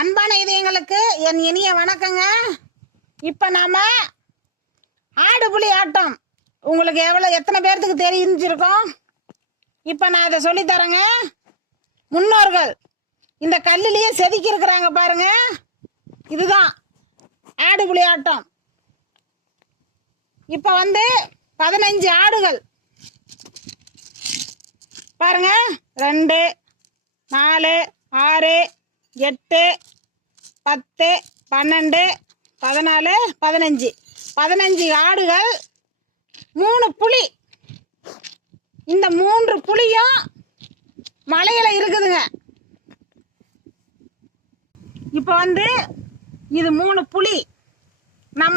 அன்பான இதயங்களுக்கு என் இனிய வணக்கங்க. இப்போ நாம ஆடு புலி ஆட்டம் உங்களுக்கு எத்தனை பேர்த்துக்கு தெரிஞ்சிருக்கோம். இப்போ நான் அதை சொல்லித்தரேங்க. முன்னோர்கள் இந்த கல்லிலேயே செதுக்கி இருக்கிறாங்க பாருங்க. இதுதான் ஆடு புலி ஆட்டம். இப்போ 15 ஆடுகள் பாருங்க. 2 4 6 8 10 12 14 15 ஆடுகள், 3 புலி. இந்த 3 புலியும் மலையில இருக்குதுங்க. இப்போ இது 3 புலி. நம்ம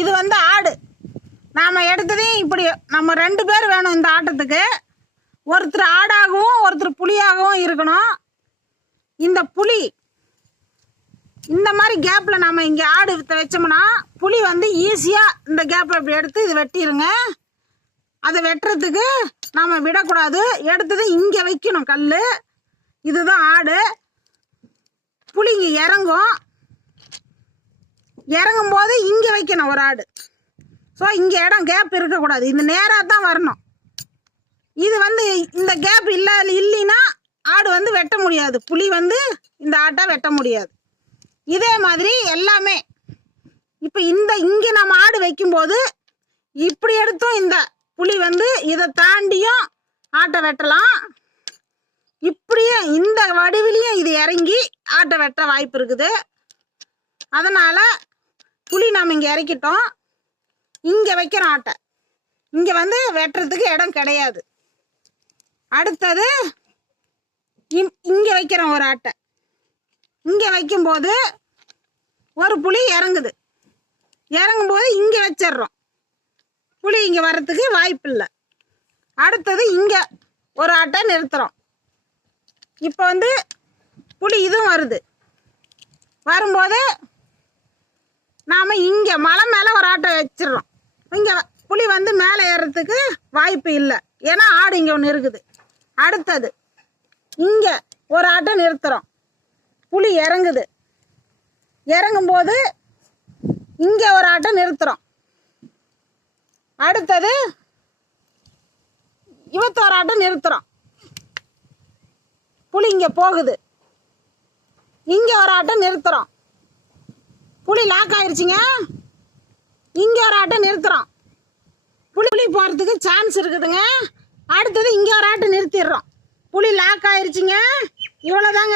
இது ஆடு. நாம எடுத்ததையும் இப்படி நம்ம 2 பேர் வேணும் இந்த ஆட்டத்துக்கு. ஒருத்தர் ஆடாகவும் ஒருத்தர் புலியாகவும் இருக்கணும். இந்த புலி இந்த மாதிரி கேப்ல நாம இங்க ஆடு வச்சோம்னா புலி ஈஸியா இந்த கேப்பை இப்படி எடுத்து இது வெட்டிருங்க. அதை வெட்டுறதுக்கு நாம விடக்கூடாது. எடுத்தது இங்க வைக்கணும் கல்லு. இதுதான் ஆடு. புலி இங்க இறங்கும் போது இங்க வைக்கணும் ஒரு ஆடு. ஸோ இங்க இடம் கேப் இருக்கக்கூடாது. இது நேரா தான் வரணும். இது இந்த கேப் இல்லைன்னா ஆடு வெட்ட முடியாது. புலி இந்த ஆட்டை வெட்ட முடியாது. இதே மாதிரி எல்லாமே இப்போ இங்கே நம்ம ஆடு வைக்கும்போது இப்படி எடுத்தும் இந்த புலி இதை தாண்டியும் ஆட்டை வெட்டலாம். இப்படியே இந்த வடிவிலையும் இது இறங்கி ஆட்டை வெட்ட வாய்ப்பு இருக்குது. அதனால புலி நாம் இங்கே இறக்கிட்டோம். இங்கே வைக்கிறோம் ஆட்டை. இங்கே வெட்டுறதுக்கு இடம் கிடையாது. அடுத்தது இங்கே வைக்கிறோம் ஒரு ஆட்டை. இங்கே வைக்கும்போது ஒரு புலி இறங்குது. இறங்கும்போது இங்கே வச்சிடுறோம். புலி இங்கே வர்றதுக்கு வாய்ப்பு இல்லை. அடுத்தது இங்கே ஒரு ஆட்டை நிறுத்துகிறோம். இப்போ புலி இதுவும் வருது. வரும்போது நாம் இங்கே மலை மேலே ஒரு ஆட்டை வச்சிடுறோம். இங்கே புலி மேலே ஏறுறதுக்கு வாய்ப்பு இல்லை. ஏன்னா ஆடு இங்கே ஒன்று இருக்குது. அடுத்தது இங்கே ஒரு ஆட்டை நிறுத்துகிறோம். புலி இறங்குது. இறங்கும்போது இங்கே ஒரு ஆட்டை நிறுத்துகிறோம். அடுத்தது இவத்தோரு ஆட்டை நிறுத்துகிறோம். புலி இங்கே போகுது. இங்கே ஒரு ஆட்டை நிறுத்துகிறோம். புலி லாக் ஆயிடுச்சுங்க. இங்கே ஒரு ஆட்டை நிறுத்துகிறோம். புலி போகிறதுக்கு சான்ஸ் இருக்குதுங்க. அடுத்தது இங்கே ஒரு ஆட்டை நிறுத்திடுறோம். புலி லாக் ஆயிடுச்சுங்க. இவ்வளோதாங்க.